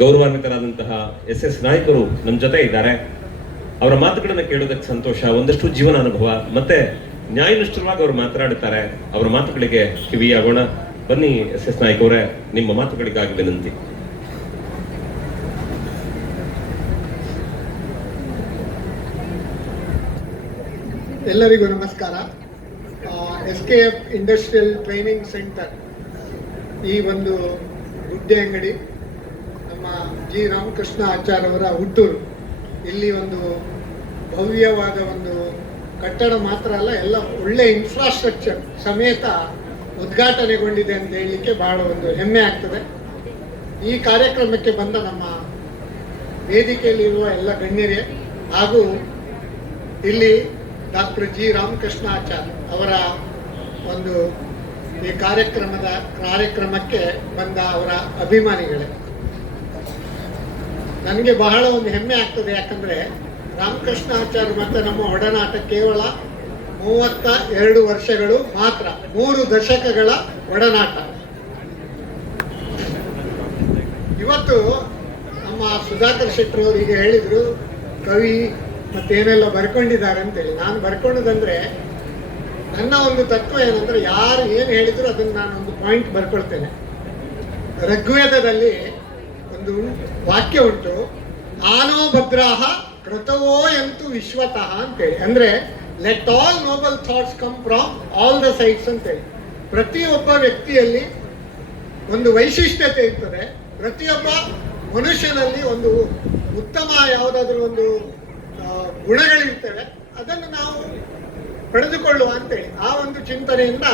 ಗೌರವಾನ್ವಿತರಾದಂತಹ S ನಾಯಕರು ನಮ್ಮ ಜೊತೆ ಇದ್ದಾರೆ. ಅವರ ಮಾತುಗಳನ್ನು ಕೇಳೋದಕ್ಕೆ ಸಂತೋಷ, ಒಂದಷ್ಟು ಜೀವನ ಅನುಭವ ಮತ್ತೆ ನ್ಯಾಯನಿಷ್ಠವಾಗಿ ಅವರು ಮಾತನಾಡುತ್ತಾರೆ. ಅವರ ಮಾತುಗಳಿಗೆ ಕಿವಿಯಾಗೋಣ. ಬನ್ನಿ ಎಸ್ ನಾಯಕ್ ಅವರೇ, ನಿಮ್ಮ ಮಾತುಗಳಿಗಾಗಿ ವಿನಂತಿ. ಎಲ್ಲರಿಗೂ ನಮಸ್ಕಾರ. SKF ಇಂಡಸ್ಟ್ರಿಯಲ್ ಟ್ರೈನಿಂಗ್ ಸೆಂಟರ್ ಈ ಒಂದು ಗುಡ್ಡೆ ಅಂಗಡಿ ನಮ್ಮ ಜಿ ರಾಮಕೃಷ್ಣ ಆಚಾರ್ ಅವರ ಹುಟ್ಟೂರು. ಇಲ್ಲಿ ಒಂದು ಭವ್ಯವಾದ ಒಂದು ಕಟ್ಟಡ ಮಾತ್ರ ಅಲ್ಲ, ಎಲ್ಲ ಒಳ್ಳೆ ಇನ್ಫ್ರಾಸ್ಟ್ರಕ್ಚರ್ ಸಮೇತ ಉದ್ಘಾಟನೆಗೊಂಡಿದೆ ಅಂತ ಹೇಳಲಿಕ್ಕೆ ಬಹಳ ಒಂದು ಹೆಮ್ಮೆ ಆಗ್ತದೆ. ಈ ಕಾರ್ಯಕ್ರಮಕ್ಕೆ ಬಂದ ನಮ್ಮ ವೇದಿಕೆಯಲ್ಲಿರುವ ಎಲ್ಲ ಗಣ್ಯರೇ ಹಾಗೂ ಇಲ್ಲಿ ಡಾಕ್ಟರ್ ಜಿ ರಾಮಕೃಷ್ಣ ಆಚಾರ್ ಅವರ ಒಂದು ಈ ಕಾರ್ಯಕ್ರಮಕ್ಕೆ ಬಂದ ಅವರ ಅಭಿಮಾನಿಗಳೇ, ನನಗೆ ಬಹಳ ಒಂದು ಹೆಮ್ಮೆ ಆಗ್ತದೆ. ಯಾಕಂದ್ರೆ ರಾಮಕೃಷ್ಣ ಆಚಾರ್ ಮತ್ತೆ ನಮ್ಮ ಒಡನಾಟ ಕೇವಲ 32 ವರ್ಷಗಳು ಮಾತ್ರ, 3 ದಶಕಗಳ ಒಡನಾಟ. ಇವತ್ತು ನಮ್ಮ ಸುಧಾಕರ್ ಶೆಟ್ಟರ್ ಅವರು ಈಗ ಹೇಳಿದ್ರು ಕವಿ ಮತ್ತೇನೆಲ್ಲ ಬರ್ಕೊಂಡಿದ್ದಾರೆ ಅಂತೇಳಿ. ನಾನು ಬರ್ಕೊಂಡದಂದ್ರೆ ನನ್ನ ಒಂದು ತತ್ವ ಏನಂದ್ರೆ, ಯಾರು ಏನು ಹೇಳಿದ್ರು ಅದನ್ನು ನಾನು ಒಂದು ಪಾಯಿಂಟ್ ಬರ್ಕೊಳ್ತೇನೆ. ಋಗ್ವೇದದಲ್ಲಿ ಒಂದು ವಾಕ್ಯ ಉಂಟು, ಆನೋ ಭದ್ರಾಹ ಕೃತವೋ ಎಂತು ವಿಶ್ವತಃ ಅಂತೇಳಿ. ಅಂದ್ರೆ let all Nobel thoughts come from all the sides ಅಂತೇಳಿ. ಪ್ರತಿಯೊಬ್ಬ ವ್ಯಕ್ತಿಯಲ್ಲಿ ಒಂದು ವೈಶಿಷ್ಟ್ಯತೆ ಇರ್ತದೆ, ಪ್ರತಿಯೊಬ್ಬ ಮನುಷ್ಯನಲ್ಲಿ ಒಂದು ಉತ್ತಮ ಯಾವುದಾದ್ರೂ ಒಂದು ಗುಣಗಳಿರ್ತವೆ, ಅದನ್ನು ನಾವು ಪಡೆದುಕೊಳ್ಳುವ ಅಂತೇಳಿ. ಆ ಒಂದು ಚಿಂತನೆಯಿಂದ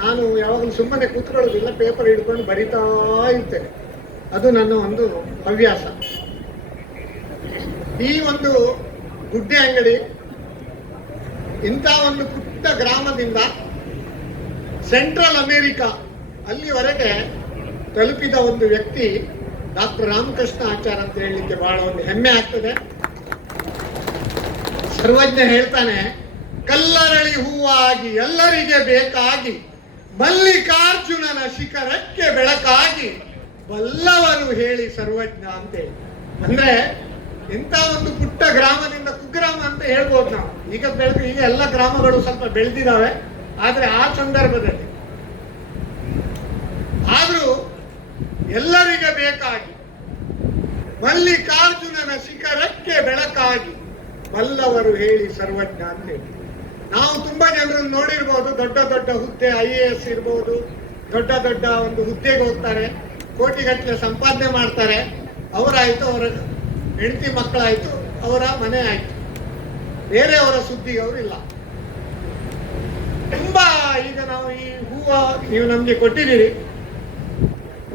ನಾನು ಯಾವಾಗಲೂ ಸುಮ್ಮನೆ ಕೂತ್ಕೊಳ್ಳೋದಿಲ್ಲ, ಪೇಪರ್ ಹಿಡ್ಕೊಂಡು ಬರಿತಾ ಇರ್ತೇನೆ. ಅದು ನನ್ನ ಒಂದು ಹವ್ಯಾಸ. ಈ ಒಂದು ಗುಡ್ಡೆ ಅಂಗಡಿ ಇಂಥ ಒಂದು ಪುಟ್ಟ ಗ್ರಾಮದಿಂದ ಸೆಂಟ್ರಲ್ ಅಮೆರಿಕಾ ಅಲ್ಲಿವರೆಗೆ ತಲುಪಿದ ಒಂದು ವ್ಯಕ್ತಿ ಡಾಕ್ಟರ್ ರಾಮಕೃಷ್ಣ ಆಚಾರ್ ಅಂತ ಹೇಳಲಿಕ್ಕೆ ಬಹಳ ಒಂದು ಹೆಮ್ಮೆ ಆಗ್ತದೆ. ಸರ್ವಜ್ಞ ಹೇಳ್ತಾನೆ, ಕಲ್ಲರಳಿ ಹೂವಾಗಿ ಎಲ್ಲರಿಗೆ ಬೇಕಾಗಿ ಮಲ್ಲಿಕಾರ್ಜುನನ ಶಿಖರಕ್ಕೆ ಬೆಳಕಾಗಿ ಬಲ್ಲವರು ಹೇಳಿ ಸರ್ವಜ್ಞ ಅಂತೇಳಿ. ಅಂದ್ರೆ ಇಂಥ ಒಂದು ಪುಟ್ಟ ಗ್ರಾಮದಿಂದ, ಕುಗ್ರಾಮ ಅಂತ ಹೇಳ್ಬೋದು ನಾವು. ಈಗ ಎಲ್ಲ ಗ್ರಾಮಗಳು ಸ್ವಲ್ಪ ಬೆಳೆದಿದ್ದಾವೆ, ಆದ್ರೆ ಆ ಸಂದರ್ಭದಲ್ಲಿ ಆದ್ರೂ ಎಲ್ಲರಿಗೆ ಬೇಕಾಗಿ ಮಲ್ಲಿಕಾರ್ಜುನನ ಶಿಖರಕ್ಕೆ ಬೆಳಕಾಗಿ ಬಲ್ಲವರು ಹೇಳಿ ಸರ್ವಜ್ಞ ಅಂತೇಳಿ. ನಾವು ತುಂಬಾ ಜನರನ್ನು ನೋಡಿರ್ಬೋದು, ದೊಡ್ಡ ದೊಡ್ಡ ಹುದ್ದೆ, IAS ಇರ್ಬೋದು, ದೊಡ್ಡ ದೊಡ್ಡ ಒಂದು ಹುದ್ದೆಗೆ ಹೋಗ್ತಾರೆ, ಕೋಟಿಗಟ್ಟಲೆ ಸಂಪಾದನೆ ಮಾಡ್ತಾರೆ. ಅವರಾಯ್ತು, ಅವರ ಹೆಂಡತಿ ಮಕ್ಕಳಾಯ್ತು, ಅವರ ಮನೆ ಆಯ್ತು, ಬೇರೆಯವರ ಸುದ್ದಿಗೆ ಅವರಿಲ್ಲ. ತುಂಬಾ ಈಗ ನಾವು ಈ ಹೂವು ನೀವು ನಮ್ಗೆ ಕೊಟ್ಟಿದ್ದೀರಿ,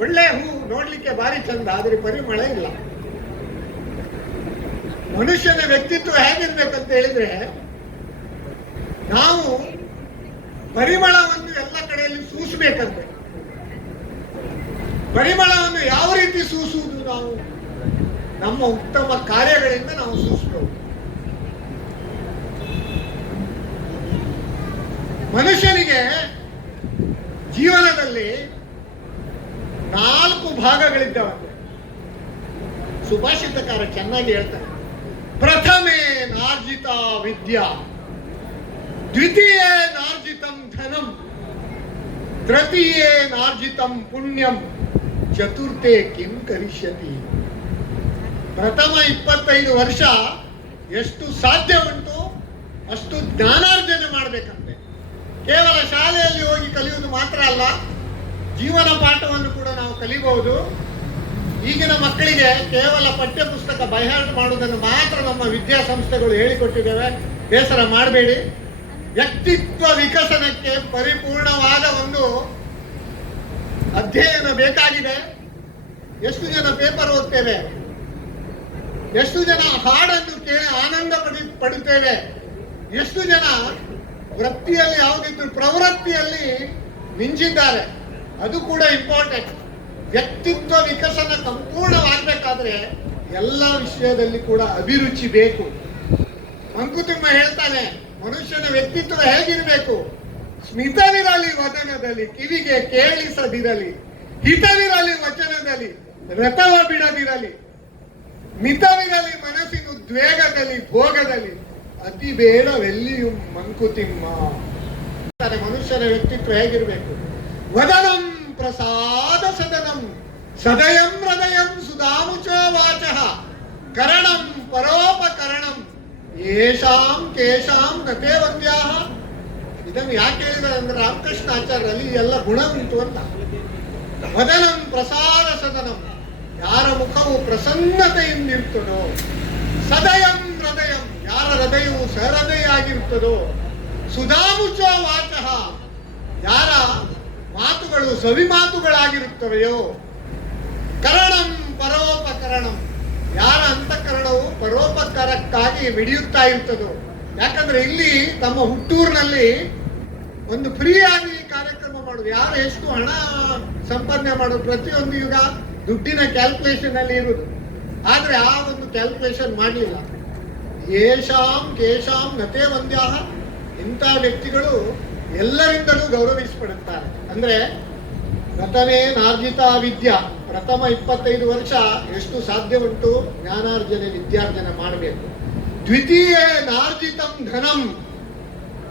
ಒಳ್ಳೆ ಹೂ ನೋಡ್ಲಿಕ್ಕೆ ಭಾರಿ ಚಂದ, ಆದ್ರೆ ಪರಿಮಳ ಇಲ್ಲ. ಮನುಷ್ಯನ ವ್ಯಕ್ತಿತ್ವ ಹೇಗಿರ್ಬೇಕಂತ ಹೇಳಿದ್ರೆ, ನಾವು ಪರಿಮಳವನ್ನು ಎಲ್ಲ ಕಡೆಯಲ್ಲಿ ಸೂಸಬೇಕಂತೆ. ಪರಿಮಳವನ್ನು ಯಾವ ರೀತಿ ಸೂಸುವುದು? ನಾವು ನಮ್ಮ ಉತ್ತಮ ಕಾರ್ಯಗಳಿಂದ ನಾವು ಸೂಸಬಹುದು. ಮನುಷ್ಯನಿಗೆ ಜೀವನದಲ್ಲಿ 4 ಭಾಗಗಳಿದ್ದಾವಂತೆ. ಸುಭಾಷಿತಕಾರ ಚೆನ್ನಾಗಿ ಹೇಳ್ತಾರೆ, ಪ್ರಥಮೇ ನಾರ್ಜಿತ ವಿದ್ಯಾ, ದ್ವಿತೀಯೇ ನಾರ್ಜಿತಂ ಧನಂ, ತೃತೀಯೇ ನಾರ್ಜಿತಂ ಪುಣ್ಯಂ, ಚತುರ್ಥೇ ಕಿಂ ಕರಿಷ್ಯತಿ. ಪ್ರಥಮ 25 ವರ್ಷ ಎಷ್ಟು ಸಾಧ್ಯ ಉಂಟು ಅಷ್ಟು ಜ್ಞಾನಾರ್ಜನೆ ಮಾಡಬೇಕಂತೆ. ಕೇವಲ ಶಾಲೆಯಲ್ಲಿ ಹೋಗಿ ಕಲಿಯುವುದು ಮಾತ್ರ ಅಲ್ಲ, ಜೀವನ ಪಾಠವನ್ನು ಕೂಡ ನಾವು ಕಲಿಬಹುದು. ಈಗಿನ ಮಕ್ಕಳಿಗೆ ಕೇವಲ ಪಠ್ಯ ಪುಸ್ತಕ ಬೈಹಾರ್ಟ್ ಮಾಡುವುದನ್ನು ಮಾತ್ರ ನಮ್ಮ ವಿದ್ಯಾಸಂಸ್ಥೆಗಳು ಹೇಳಿಕೊಟ್ಟಿದ್ದೇವೆ, ಬೇಸರ ಮಾಡಬೇಡಿ. ವ್ಯಕ್ತಿತ್ವ ವಿಕಸನಕ್ಕೆ ಪರಿಪೂರ್ಣವಾದ ಒಂದು ಅಧ್ಯಯನ ಬೇಕಾಗಿದೆ. ಎಷ್ಟು ಜನ ಪೇಪರ್ ಓದ್ತೇವೆ, ಎಷ್ಟು ಜನ ಹಾಡನ್ನು ಕೇಳಿ ಆನಂದ ಪಡುತ್ತೇವೆ, ಎಷ್ಟು ಜನ ವೃತ್ತಿಯಲ್ಲಿ ಯಾವುದಿದ್ರು ಪ್ರವೃತ್ತಿಯಲ್ಲಿ ಮಿಂಚಿದ್ದಾರೆ, ಅದು ಕೂಡ ಇಂಪಾರ್ಟೆಂಟ್. ವ್ಯಕ್ತಿತ್ವ ವಿಕಸನ ಸಂಪೂರ್ಣವಾಗಬೇಕಾದ್ರೆ ಎಲ್ಲ ವಿಷಯದಲ್ಲಿ ಕೂಡ ಅಭಿರುಚಿ ಬೇಕು. ಮಂಕುತಿಮ್ಮ ಹೇಳ್ತಾನೆ, ಮನುಷ್ಯನ ವ್ಯಕ್ತಿತ್ವ ಹೇಗಿರಬೇಕು? ಸ್ಮಿತವಿರಲಿ ವದನದಲ್ಲಿ, ಕಿವಿಗೆ ಕೇಳಿಸದಿರಲಿ, ಹಿತವಿರಲಿ ವಚನದಲ್ಲಿ, ರಥವ ಬಿಡದಿರಲಿ, ಮಿತವಿರಲಿ ಮನಸ್ಸಿನ ಉದ್ವೇಗದಲ್ಲಿ ಭೋಗದಲ್ಲಿ, ಅತಿ ಬೇಡವೆಲ್ಲಿಯೂ ಮಂಕುತಿಮ್ಮ. ಮನುಷ್ಯನ ವ್ಯಕ್ತಿತ್ವ ಹೇಗಿರ್ಬೇಕು? ವದನಂ ಪ್ರಸಾದ ಸದನಂ ಸದಯಂ ಹೃದಯಂ ಸುಧಾಮುಚೋ ವಾಚಃ ಕರಣಂ ಪರೋಪಕರಣಂ ಯೇಷಾಂ ಕೇಶಾಂ ನತೆ ವಂದ್ಯಾಹ. ಇದನ್ನು ಯಾಕೆ ಹೇಳಿದ್ದಾರೆ ಅಂದ್ರೆ ರಾಮಕೃಷ್ಣ ಆಚಾರ್ಯರಲ್ಲಿ ಎಲ್ಲ ಗುಣ ಉಂಟು ಅಂತ. ವದನಂ ಪ್ರಸಾದ ಸದನಂ, ಯಾರ ಮುಖವು ಪ್ರಸನ್ನತೆಯಿಂದಿರ್ತದೋ, ಸದಯಂ ಹೃದಯಂ, ಯಾರ ಹೃದಯವು ಸಹೃದಯ ಆಗಿರ್ತದೋ, ಸುಧಾಮುಚೋ ವಾಚಃ, ಯಾರ ಮಾತುಗಳು ಸವಿ ಮಾತುಗಳಾಗಿರುತ್ತವೆಯೋ, ಕರಣಂ ಪರೋಪಕರಣಂ, ಯಾರ ಅಂತಃಕರಣವು ಪರೋಪಕಾರಕ್ಕಾಗಿ ಮಿಡಿಯುತ್ತಾ ಇರ್ತದೋ. ಯಾಕಂದ್ರೆ ಇಲ್ಲಿ ತಮ್ಮ ಹುಟ್ಟೂರಿನಲ್ಲಿ ಒಂದು ಫ್ರೀ ಆಗಿ ಕಾರ್ಯಕ್ರಮ ಮಾಡೋದು, ಯಾರು ಎಷ್ಟು ಹಣ ಸಂಪಾದನೆ ಮಾಡೋದು, ಪ್ರತಿಯೊಂದು ಈಗ ದುಡ್ಡಿನ ಕ್ಯಾಲ್ಕುಲೇಷನ್ ಅಲ್ಲಿ ಇರುವುದು. ಆದ್ರೆ ಆ ಒಂದು ಕ್ಯಾಲ್ಕುಲೇಷನ್ ಮಾಡಲಿಲ್ಲ. ಯೇಷಾಂ ಕೇಶಾಂ ನತೆ ವಂದ್ಯಾಹ, ಇಂಥ ವ್ಯಕ್ತಿಗಳು ಎಲ್ಲರಿಂದಲೂ ಗೌರವಿಸಲ್ಪಡುತ್ತಾರೆ. ಅಂದ್ರೆ ಪ್ರಥಮೇ ನಾರ್ಜಿತ ವಿದ್ಯಾ, ಪ್ರಥಮ 25 ವರ್ಷ ಎಷ್ಟು ಸಾಧ್ಯ ಉಂಟು ಜ್ಞಾನಾರ್ಜನೆ ವಿದ್ಯಾರ್ಜನೆ ಮಾಡಬೇಕು. ದ್ವಿತೀಯ ನಾರ್ಜಿತಂ ಧನಂ,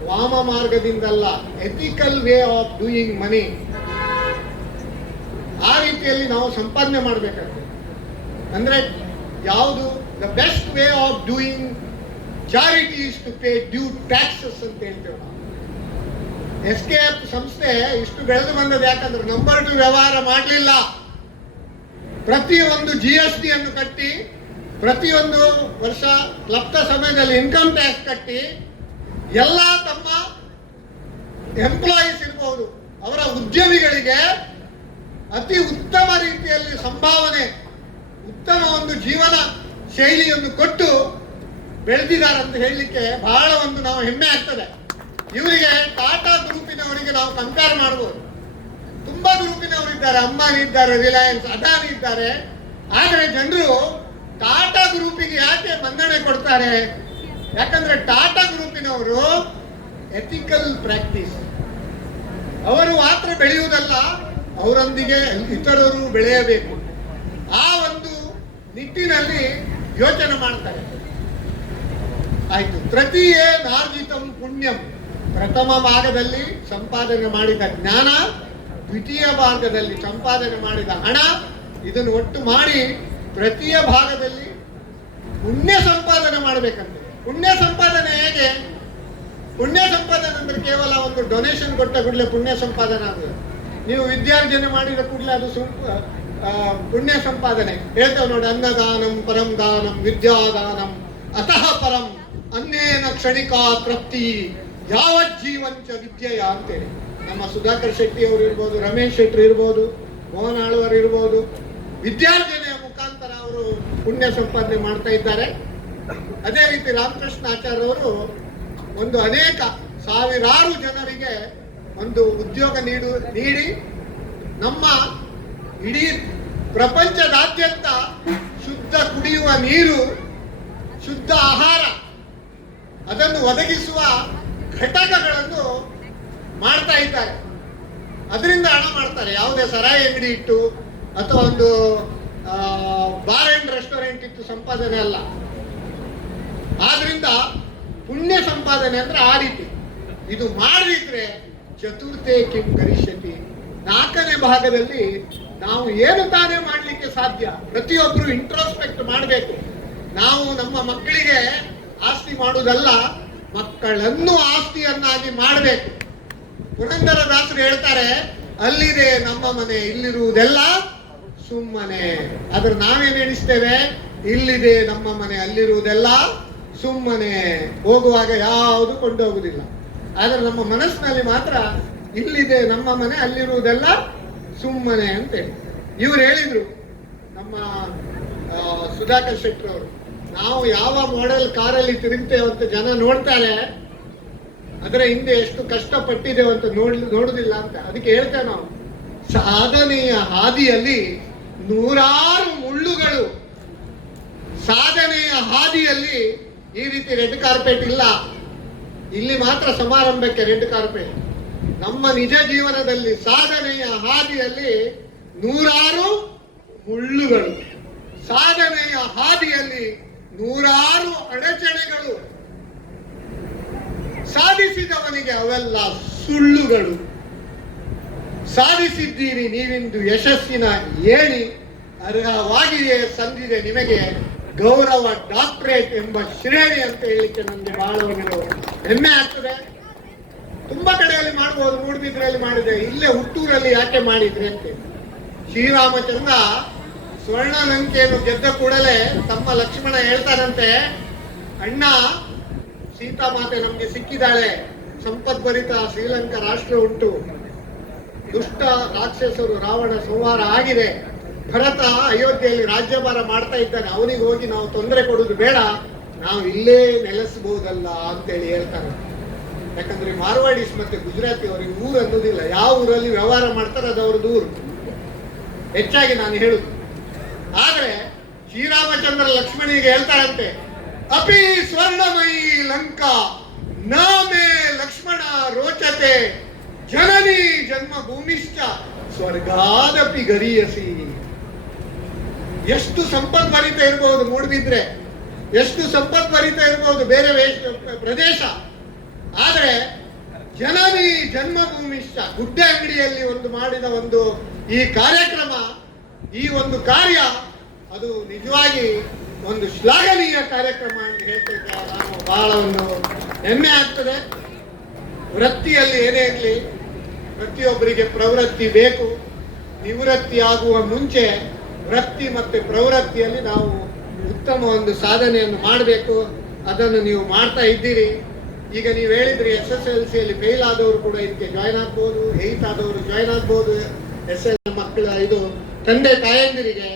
ವಾಮ ಮಾರ್ಗದಿಂದಲ್ಲ, ethical way of doing money, ಆ ರೀತಿಯಲ್ಲಿ ನಾವು ಸಂಪಾದನೆ ಮಾಡಬೇಕಾಗ್ತದೆ. ಅಂದ್ರೆ ಯಾವುದು the best way of doing charity is to pay due taxes ಅಂತ ಹೇಳ್ತೇವೆ ನಾವು. ಎಸ್ಕೆಎಫ್ ಸಂಸ್ಥೆ ಇಷ್ಟು ಬೆಳೆದು ಬಂದದ್ದು ಯಾಕಂದ್ರೆ ನಂಬರ್ 2 ವ್ಯವಹಾರ ಮಾಡಲಿಲ್ಲ. ಪ್ರತಿಯೊಂದು GST ಅನ್ನು ಕಟ್ಟಿ, ಪ್ರತಿಯೊಂದು ವರ್ಷ ಕ್ಲಪ್ತ ಸಮಯದಲ್ಲಿ ಇನ್ಕಮ್ ಟ್ಯಾಕ್ಸ್ ಕಟ್ಟಿ, ಎಲ್ಲ ತಮ್ಮ ಎಂಪ್ಲಾಯೀಸ್ ಇರಬಹುದು ಅವರ ಉದ್ಯಮಿಗಳಿಗೆ ಅತಿ ಉತ್ತಮ ರೀತಿಯಲ್ಲಿ ಸಂಭಾವನೆ, ಉತ್ತಮ ಒಂದು ಜೀವನ ಶೈಲಿಯನ್ನು ಕೊಟ್ಟು ಬೆಳೆದಿದ್ದಾರೆ ಅಂತ ಹೇಳಲಿಕ್ಕೆ ಬಹಳ ಒಂದು ನಾವು ಹೆಮ್ಮೆ ಆಗ್ತದೆ. ಇವರಿಗೆ ಟಾಟಾ ಗ್ರೂಪಿನವರಿಗೆ ನಾವು ಕಂಪೇರ್ ಮಾಡಬಹುದು. ತುಂಬಾ ಗ್ರೂಪಿನವರು ಇದ್ದಾರೆ, ಅಂಬಾನಿ ಇದ್ದಾರೆ, ರಿಲಯನ್ಸ್, ಅದಾನಿ ಇದ್ದಾರೆ. ಆದರೆ ಜನರು ಟಾಟಾ ಗ್ರೂಪಿಗೆ ಯಾಕೆ ಮನ್ನಣೆ ಕೊಡ್ತಾರೆ? ಯಾಕಂದ್ರೆ ಟಾಟಾ ಗ್ರೂಪಿನವರು ಎಥಿಕಲ್ ಪ್ರಾಕ್ಟೀಸ್, ಅವರು ಮಾತ್ರ ಬೆಳೆಯುವುದಲ್ಲ, ಅವರೊಂದಿಗೆ ಇತರರು ಬೆಳೆಯಬೇಕು, ಆ ಒಂದು ನಿಟ್ಟಿನಲ್ಲಿ ಯೋಚನೆ ಮಾಡ್ತಾರೆ. ಆಯ್ತು. ತೃತೀಯೇ ನಾರ್ಜಿತಂ ಪುಣ್ಯಂ, ಪ್ರಥಮ ಭಾಗದಲ್ಲಿ ಸಂಪಾದನೆ ಮಾಡಿದ ಜ್ಞಾನ, ದ್ವಿತೀಯ ಭಾಗದಲ್ಲಿ ಸಂಪಾದನೆ ಮಾಡಿದ ಹಣ, ಇದನ್ನು ಒಟ್ಟು ಮಾಡಿ ತೃತೀಯ ಭಾಗದಲ್ಲಿ ಪುಣ್ಯ ಸಂಪಾದನೆ ಮಾಡಬೇಕಂತೆ. ಪುಣ್ಯ ಸಂಪಾದನೆ ಹೇಗೆ? ಪುಣ್ಯ ಸಂಪಾದನೆ ಅಂದ್ರೆ ಕೇವಲ ಒಂದು ಡೊನೇಷನ್ ಕೊಟ್ಟ ಕೂಡಲೇ ಪುಣ್ಯ ಸಂಪಾದನೆ ಆಗುದು. ನೀವು ವಿದ್ಯಾರ್ಜನೆ ಮಾಡಿದ ಕೂಡಲೇ ಅದು ಪುಣ್ಯ ಸಂಪಾದನೆ. ಹೇಳ್ತೇವೆ ನೋಡಿ, ಅನ್ನದಾನಂ ಪರಂ ದಾನಂ ವಿದ್ಯಾದಾನಂ ಅತಃ ಪರಂ ಅನ್ನೇನ ಕ್ಷಣಿಕಾ ತೃಪ್ತಿ ಯಾವತ್ ಜೀವಂಚ ವಿದ್ಯೆಯ ಅಂತೇಳಿ. ನಮ್ಮ ಸುಧಾಕರ್ ಶೆಟ್ಟಿ ಅವರು ಇರ್ಬೋದು, ರಮೇಶ್ ಶೆಟ್ಟಿ ಇರ್ಬೋದು, ಮೋಹನ್ ಆಳ್ವರ್ ಇರ್ಬೋದು, ವಿದ್ಯಾರ್ಜನೆಯ ಮುಖಾಂತರ ಅವರು ಪುಣ್ಯ ಸಂಪಾದನೆ ಮಾಡ್ತಾ ಇದ್ದಾರೆ. ಅದೇ ರೀತಿ ರಾಮಕೃಷ್ಣ ಆಚಾರ್ಯವರು ಒಂದು ಅನೇಕ ಸಾವಿರಾರು ಜನರಿಗೆ ಒಂದು ಉದ್ಯೋಗ ನೀಡಿ ನಮ್ಮ ಇಡೀ ಪ್ರಪಂಚದಾದ್ಯಂತ ಶುದ್ಧ ಕುಡಿಯುವ ನೀರು, ಶುದ್ಧ ಆಹಾರ ಅದನ್ನು ಒದಗಿಸುವ ಘಟಕಗಳನ್ನು ಮಾಡ್ತಾ ಇದ್ದಾರೆ. ಅದರಿಂದ ಹಣ ಮಾಡ್ತಾರೆ. ಯಾವುದೇ ಸರಾಯಿ ಅಂಗಡಿ ಇಟ್ಟು ಅಥವಾ ಒಂದು ಬಾರ್ ಅಂಡ್ ರೆಸ್ಟೋರೆಂಟ್ ಇಟ್ಟು ಸಂಪಾದನೆ ಅಲ್ಲ. ಆದ್ರಿಂದ ಪುಣ್ಯ ಸಂಪಾದನೆ ಅಂದ್ರೆ ಆ ರೀತಿ. ಇದು ಮಾಡಿದ್ರೆ ಚತುರ್ಥೇ ಕಿಂ ಕರಿಷ್ಯತಿ, 4ನೇ ಭಾಗದಲ್ಲಿ ನಾವು ಏನು ತಾನೇ ಮಾಡಲಿಕ್ಕೆ ಸಾಧ್ಯ. ಪ್ರತಿಯೊಬ್ಬರು ಇಂಟ್ರೋಸ್ಪೆಕ್ಟ್ ಮಾಡಬೇಕು. ನಾವು ನಮ್ಮ ಮಕ್ಕಳಿಗೆ ಆಸ್ತಿ ಮಾಡುವುದಲ್ಲ, ಮಕ್ಕಳನ್ನು ಆಸ್ತಿಯನ್ನಾಗಿ ಮಾಡಬೇಕು. ಪುರಂದರದಾಸರು ಹೇಳ್ತಾರೆ, ಅಲ್ಲಿದೆ ನಮ್ಮ ಮನೆ, ಇಲ್ಲಿರುವುದೆಲ್ಲ ಸುಮ್ಮನೆ. ಆದ್ರೆ ನಾವೇನ್ ಎಣಿಸ್ತೇವೆ, ಇಲ್ಲಿದೆ ನಮ್ಮ ಮನೆ, ಅಲ್ಲಿರುವುದೆಲ್ಲ ಸುಮ್ಮನೆ. ಹೋಗುವಾಗ ಯಾವುದು ಕೊಂಡೋಗುದಿಲ್ಲ. ಆದ್ರೆ ನಮ್ಮ ಮನಸ್ಸಿನಲ್ಲಿ ಮಾತ್ರ ಇಲ್ಲಿದೆ ನಮ್ಮ ಮನೆ, ಅಲ್ಲಿರುವುದೆಲ್ಲ ಸುಮ್ಮನೆ ಅಂತೇಳಿ ಇವ್ರು ಹೇಳಿದ್ರು. ನಮ್ಮ ಸುಧಾಕರ್ ಶೆಟ್ಟಿ ಅವರು, ನಾವು ಯಾವ ಮಾಡೆಲ್ ಕಾರಲ್ಲಿ ತಿರುಗ್ತೇವೆ ಅಂತ ಜನ ನೋಡ್ತಾರೆ, ಅದರ ಹಿಂದೆ ಎಷ್ಟು ಕಷ್ಟಪಟ್ಟಿದ್ದೇವೆ ಅಂತ ನೋಡುದಿಲ್ಲ ಅಂತ. ಅದಕ್ಕೆ ಹೇಳ್ತೇವೆ ನಾವು, ಸಾಧನೆಯ ಹಾದಿಯಲ್ಲಿ 100 ಮುಳ್ಳುಗಳು. ಸಾಧನೆಯ ಹಾದಿಯಲ್ಲಿ ಈ ರೀತಿ ರೆಡ್ ಕಾರ್ಪೆಟ್ ಇಲ್ಲ. ಇಲ್ಲಿ ಮಾತ್ರ ಸಮಾರಂಭಕ್ಕೆ ರೆಡ್ ಕಾರ್ಪೆಟ್. ನಮ್ಮ ನಿಜ ಜೀವನದಲ್ಲಿ ಸಾಧನೆಯ ಹಾದಿಯಲ್ಲಿ 100 ಮುಳ್ಳುಗಳು. ಹಾದಿಯಲ್ಲಿ ನೂರಾರು ಅಡಚಣೆಗಳು, ಸಾಧಿಸಿದವನಿಗೆ ಅವೆಲ್ಲ ಸುಳ್ಳುಗಳು. ಸಾಧಿಸಿದ್ದೀರಿ ನೀವಿಂದು ಯಶಸ್ಸಿನ ಏಣಿ, ಅರ್ಹವಾಗಿಯೇ ಸಂದಿದೆ ನಿಮಗೆ ಗೌರವ ಡಾಕ್ಟರೇಟ್ ಎಂಬ ಶ್ರೇಣಿ ಅಂತ ಹೇಳಿಕ್ಕೆ ನನಗೆ ಬಹಳ ಒಂದು ಹೆಮ್ಮೆ ಆಗ್ತದೆ. ತುಂಬಾ ಕಡೆಯಲ್ಲಿ ಮಾಡಬಹುದು, ಮೂಡುಬಿದ್ರೆಯಲ್ಲಿ ಮಾಡಿದೆ, ಇಲ್ಲೇ ಹುಟ್ಟೂರಲ್ಲಿ ಯಾಕೆ ಮಾಡಿದ್ರಿ ಅಂತ. ಶ್ರೀರಾಮಚಂದ್ರ ಸ್ವರ್ಣ ಲಂಕೆಯನ್ನು ಗೆದ್ದ ಕೂಡಲೇ ತಮ್ಮ ಲಕ್ಷ್ಮಣ ಹೇಳ್ತಾರಂತೆ, ಅಣ್ಣ ಸೀತಾಮಾತೆ ನಮ್ಗೆ ಸಿಕ್ಕಿದ್ದಾಳೆ, ಸಂಪದ್ಭರಿತ ಶ್ರೀಲಂಕಾ ರಾಷ್ಟ್ರ ಉಂಟು, ದುಷ್ಟ ರಾಕ್ಷಸರು ರಾವಣ ಸಂಹಾರ ಆಗಿದೆ, ಭರತ ಅಯೋಧ್ಯೆಯಲ್ಲಿ ರಾಜ್ಯಭಾರ ಮಾಡ್ತಾ ಇದ್ದಾನೆ, ಅವನಿಗೆ ಹೋಗಿ ನಾವು ತೊಂದರೆ ಕೊಡುದು ಬೇಡ, ನಾವು ಇಲ್ಲೇ ನೆಲೆಸಬಹುದಲ್ಲ ಅಂತೇಳಿ ಹೇಳ್ತಾರೆ. ಯಾಕಂದ್ರೆ ಮಾರ್ವಾಡೀಸ್ ಮತ್ತೆ ಗುಜರಾತಿ ಅವರಿಗೆ ಊರು ಅನ್ನೋದಿಲ್ಲ, ಯಾವ ಊರಲ್ಲಿ ವ್ಯವಹಾರ ಮಾಡ್ತಾರೆ ಅದು ಅವ್ರದ್ದು ಊರು ಹೆಚ್ಚಾಗಿ ನಾನು ಹೇಳುದು. ಆದ್ರೆ ಶ್ರೀರಾಮಚಂದ್ರ ಲಕ್ಷ್ಮಣಿಗೆ ಹೇಳ್ತಾರಂತೆ, ಅಪಿ ಸ್ವರ್ಣಮಯಿ ಲಂಕಾ ನಾಮೇ ಲಕ್ಷ್ಮಣ ರೋಚತೆ ಜನನಿ ಜನ್ಮ ಭೂಮಿಶ್ಚ ಸ್ವರ್ಗಾದಪಿ ಗರಿಯಸಿ. ಎಷ್ಟು ಸಂಪದ್ಭರಿತ ಇರಬಹುದು ಮೂಡುಬಿದ್ರೆ, ಎಷ್ಟು ಸಂಪದ್ಭರಿತ ಇರಬಹುದು ಬೇರೆ ಪ್ರದೇಶ, ಆದ್ರೆ ಜನನಿ ಜನ್ಮಭೂಮಿಶ್ಚ ಗುಡ್ಡೆ ಅಂಗಡಿಯಲ್ಲಿ ಒಂದು ಮಾಡಿದ ಒಂದು ಈ ಕಾರ್ಯಕ್ರಮ, ಈ ಒಂದು ಕಾರ್ಯ, ಅದು ನಿಜವಾಗಿ ಒಂದು ಶ್ಲಾಘನೀಯ ಕಾರ್ಯಕ್ರಮ ಅಂತ ಹೇಳ್ತಿದ್ದೆ. ನಾನು ಬಹಳ ಒಂದು ಹೆಮ್ಮೆ ಆಗ್ತದೆ. ವೃತ್ತಿಯಲ್ಲಿ ಏನೇ ಇರಲಿ, ಪ್ರತಿಯೊಬ್ಬರಿಗೆ ಪ್ರವೃತ್ತಿ ಬೇಕು. ನಿವೃತ್ತಿ ಆಗುವ ಮುಂಚೆ ವೃತ್ತಿ ಮತ್ತೆ ಪ್ರವೃತ್ತಿಯಲ್ಲಿ ನಾವು ಉತ್ತಮ ಒಂದು ಸಾಧನೆಯನ್ನು ಮಾಡಬೇಕು. ಅದನ್ನು ನೀವು ಮಾಡ್ತಾ ಇದ್ದೀರಿ. ಈಗ ನೀವು ಹೇಳಿದ್ರಿ SSLC ಯಲ್ಲಿ ಫೇಲ್ ಆದವರು ಕೂಡ ಇದಕ್ಕೆ ಜಾಯ್ನ್ ಆಗ್ಬೋದು, 8th ಆದವರು ಜಾಯ್ನ್ ಆಗ್ಬೋದು. SSLC ಮಕ್ಕಳ ಇದು ತಂದೆ ತಾಯಂದಿರಿಗೆ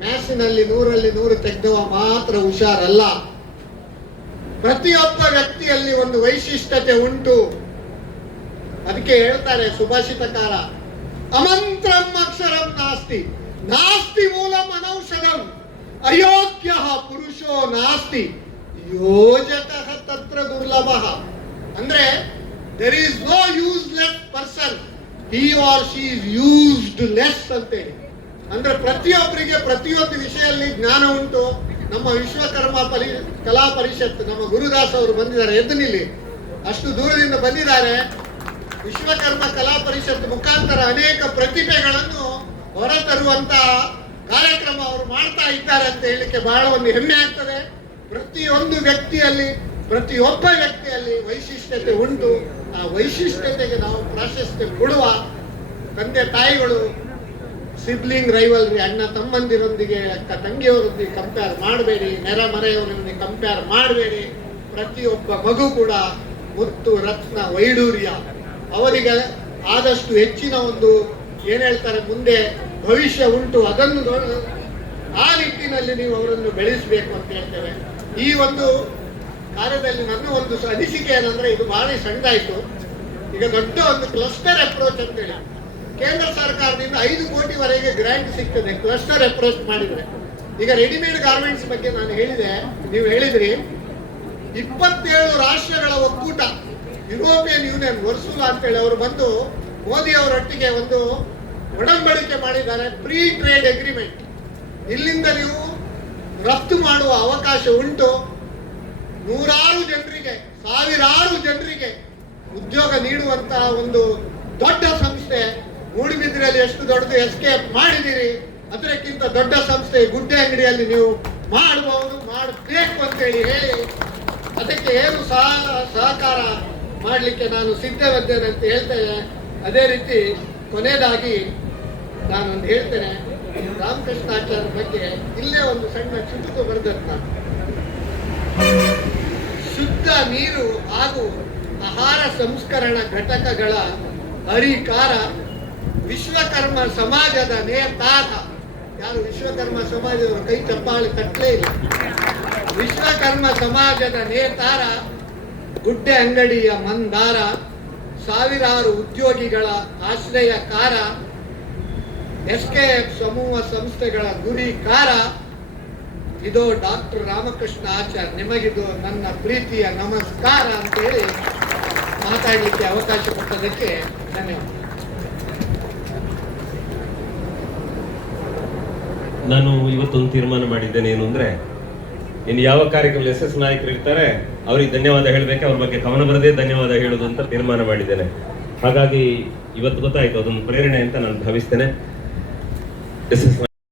ಮ್ಯಾಥ್ಸಿನಲ್ಲಿ 100ರಲ್ಲಿ 100 ತೆಗೆದವ ಮಾತ್ರ ಹುಷಾರಲ್ಲ. ಪ್ರತಿಯೊಬ್ಬ ವ್ಯಕ್ತಿಯಲ್ಲಿ ಒಂದು ವೈಶಿಷ್ಟ್ಯತೆ ಉಂಟು. ಅದಕ್ಕೆ ಹೇಳ್ತಾರೆ ಸುಭಾಷಿತಕಾರ, ಅಮಂತ್ರಂ ಅಕ್ಷರಂ ನಾಸ್ತಿ ನಾಸ್ತಿ ಮೂಲಂ ಅನೌಷಧಂ ಅಯೋಗ್ಯ ಪುರುಷೋ ನಾಸ್ತಿ ಯೋಜಕಃ ತತ್ರ ದುರ್ಲಭ. ಅಂದ್ರೆ there is no useless person, he or she is used less ಅಂತೇಳಿ. ಅಂದ್ರೆ ಪ್ರತಿಯೊಬ್ಬರಿಗೆ ಪ್ರತಿಯೊಂದು ವಿಷಯದಲ್ಲಿ ಜ್ಞಾನ ಉಂಟು. ನಮ್ಮ ವಿಶ್ವಕರ್ಮ ಕಲಾ ಪರಿಷತ್, ನಮ್ಮ ಗುರುದಾಸ್ ಅವರು ಬಂದಿದ್ದಾರೆ, ಎದ್ದು ನಿಲ್ಲಿ, ಅಷ್ಟು ದೂರದಿಂದ ಬಂದಿದ್ದಾರೆ. ವಿಶ್ವಕರ್ಮ ಕಲಾ ಪರಿಷತ್ ಮುಖಾಂತರ ಅನೇಕ ಪ್ರತಿಭೆಗಳನ್ನು ಹೊರತರುವಂತ ಕಾರ್ಯಕ್ರಮ ಅವರು ಮಾಡ್ತಾ ಇದ್ದಾರೆ ಅಂತ ಹೇಳಲಿಕ್ಕೆ ಬಹಳ ಒಂದು ಹೆಮ್ಮೆ ಆಗ್ತದೆ. ಪ್ರತಿಯೊಂದು ವ್ಯಕ್ತಿಯಲ್ಲಿ, ಪ್ರತಿಯೊಬ್ಬ ವ್ಯಕ್ತಿಯಲ್ಲಿ ವೈಶಿಷ್ಟ್ಯತೆ ಉಂಟು. ಆ ವೈಶಿಷ್ಟ್ಯತೆಗೆ ನಾವು ಪ್ರಾಶಸ್ತ್ಯ ಕೊಡುವ. ತಂದೆ ತಾಯಿಗಳು ಸಿಬ್ಲಿಂಗ್ ರೈವಲ್ರಿ, ಅಣ್ಣ ತಮ್ಮಂದಿರೊಂದಿಗೆ ಅಕ್ಕ ತಂಗಿಯವರೊಂದಿಗೆ ಕಂಪೇರ್ ಮಾಡಬೇಡಿ, ನೆರೆಮರೆಯವರೊಂದಿಗೆ ಕಂಪೇರ್ ಮಾಡಬೇಡಿ. ಪ್ರತಿಯೊಬ್ಬ ಮಗು ಕೂಡ ಮುತ್ತು ರತ್ನ ವೈಡೂರ್ಯ. ಅವರಿಗೆ ಆದಷ್ಟು ಹೆಚ್ಚಿನ ಒಂದು ಏನ್ ಹೇಳ್ತಾರೆ ಮುಂದೆ ಭವಿಷ್ಯ ಉಂಟು. ಅದನ್ನು ಆ ನಿಟ್ಟಿನಲ್ಲಿ ನೀವು ಅವರನ್ನು ಬೆಳೆಸಬೇಕು ಅಂತ ಹೇಳ್ತೇವೆ. ಈ ಒಂದು ಕಾರ್ಯದಲ್ಲಿ ನನ್ನ ಒಂದು ಅನಿಸಿಕೆ ಏನಂದ್ರೆ, ಇದು ಬಹಳ ಸಣ್ಣದಾಯ್ತು. ಈಗ ದೊಡ್ಡ ಒಂದು ಕ್ಲಸ್ಟರ್ ಅಪ್ರೋಚ್ ಅಂತ ಹೇಳಿ ಕೇಂದ್ರ ಸರ್ಕಾರದಿಂದ 5 ಕೋಟಿವರೆಗೆ ಗ್ರಾಂಟ್ ಸಿಗ್ತದೆ ಕ್ಲಸ್ಟರ್ ಅಪ್ರೋಚ್ ಮಾಡಿದ್ರೆ. ಈಗ ರೆಡಿಮೇಡ್ ಗಾರ್ಮೆಂಟ್ಸ್ ಬಗ್ಗೆ ನಾನು ಹೇಳಿದೆ, ನೀವು ಹೇಳಿದ್ರಿ 27 ರಾಷ್ಟ್ರಗಳ ಒಕ್ಕೂಟ, ಯುರೋಪಿಯನ್ ಯೂನಿಯನ್, ವರ್ಸುಲಾ ಅಂತೇಳಿ ಅವರು ಬಂದು ಮೋದಿ ಅವರೊಟ್ಟಿಗೆ ಒಂದು ಒಡಂಬಡಿಕೆ ಮಾಡಿದ್ದಾರೆ, ಫ್ರೀ ಟ್ರೇಡ್ ಅಗ್ರಿಮೆಂಟ್. ಇಲ್ಲಿಂದ ನೀವು ರಫ್ತು ಮಾಡುವ ಅವಕಾಶ ಉಂಟು. ನೂರಾರು ಜನರಿಗೆ, ಸಾವಿರಾರು ಜನರಿಗೆ ಉದ್ಯೋಗ ನೀಡುವಂತಹ ಒಂದು ದೊಡ್ಡ ಸಂಸ್ಥೆ. ಮೂಡುಬಿದ್ರೆಯಲ್ಲಿ ಎಷ್ಟು ದೊಡ್ಡದು ಎಸ್ಕೇಪ್ ಮಾಡಿದಿರಿ, ಅದಕ್ಕಿಂತ ದೊಡ್ಡ ಸಂಸ್ಥೆ ಗುಡ್ಡೆ ಅಂಗಡಿಯಲ್ಲಿ ನೀವು ಮಾಡಬಹುದು, ಮಾಡಬೇಕು ಅಂತೇಳಿ ಹೇಳಿ ಅದಕ್ಕೆ ಏನು ಸಹಕಾರ ಮಾಡಲಿಕ್ಕೆ ನಾನು ಸಿದ್ಧವಿದ್ದೇನೆ ಅಂತ ಹೇಳ್ತೇನೆ. ಅದೇ ರೀತಿ ಕೊನೆಯದಾಗಿ ನಾನೊಂದು ಹೇಳ್ತೇನೆ, ರಾಮಕೃಷ್ಣಾಚಾರ್ಯ ಬಗ್ಗೆ ಇಲ್ಲೇ ಒಂದು ಸಣ್ಣ ಚುಟುಕು ಬರೆದತ್ತ. ಶುದ್ಧ ನೀರು ಹಾಗೂ ಆಹಾರ ಸಂಸ್ಕರಣ ಘಟಕಗಳ ಹರಿಕಾರ ವಿಶ್ವಕರ್ಮ ಸಮಾಜದ ನೇತಾರ. ಯಾರು ವಿಶ್ವಕರ್ಮ ಸಮಾಜದವರು ಕೈ ಚಪ್ಪಾಳೆ ತಟ್ಟಲೇ ಇಲ್ಲ. ವಿಶ್ವಕರ್ಮ ಸಮಾಜದ ನೇತಾರ, ಗುಡ್ಡೆ ಅಂಗಡಿಯ ಮಂದಾರ, ಸಾವಿರಾರು ಉದ್ಯೋಗಿಗಳ ಆಶ್ರಯಕಾರ, SKF ಸಮೂಹ ಸಂಸ್ಥೆಗಳ ಗುರಿಕಾರ. ಇದು ಡಾಕ್ಟರ್ ರಾಮಕೃಷ್ಣ ಆಚಾರ್ಯ. ನಿಮಗಿದು ನನ್ನ ಪ್ರೀತಿಯ ನಮಸ್ಕಾರ ಅಂತೇಳಿ ಮಾತಾಡಲಿಕ್ಕೆ ಅವಕಾಶ ಕೊಟ್ಟದಕ್ಕೆ ಧನ್ಯವಾದ. ನಾನು ಇವತ್ತೊಂದು ತೀರ್ಮಾನ ಮಾಡಿದ್ದೇನೆ, ಏನು ಅಂದ್ರೆ ಇನ್ನು ಯಾವ ಕಾರ್ಯಕ್ರಮ SS ನಾಯಕರು ಇರ್ತಾರೆ ಅವ್ರಿಗೆ ಧನ್ಯವಾದ ಹೇಳಬೇಕು, ಅವ್ರ ಬಗ್ಗೆ ಕವನ ಬರದೇ ಧನ್ಯವಾದ ಹೇಳೋದು ಅಂತ ತೀರ್ಮಾನ ಮಾಡಿದ್ದೇನೆ. ಹಾಗಾಗಿ ಇವತ್ತು ಗೊತ್ತಾಯ್ತು ಅದೊಂದು ಪ್ರೇರಣೆ ಅಂತ ನಾನು ಭಾವಿಸ್ತೇನೆ. SS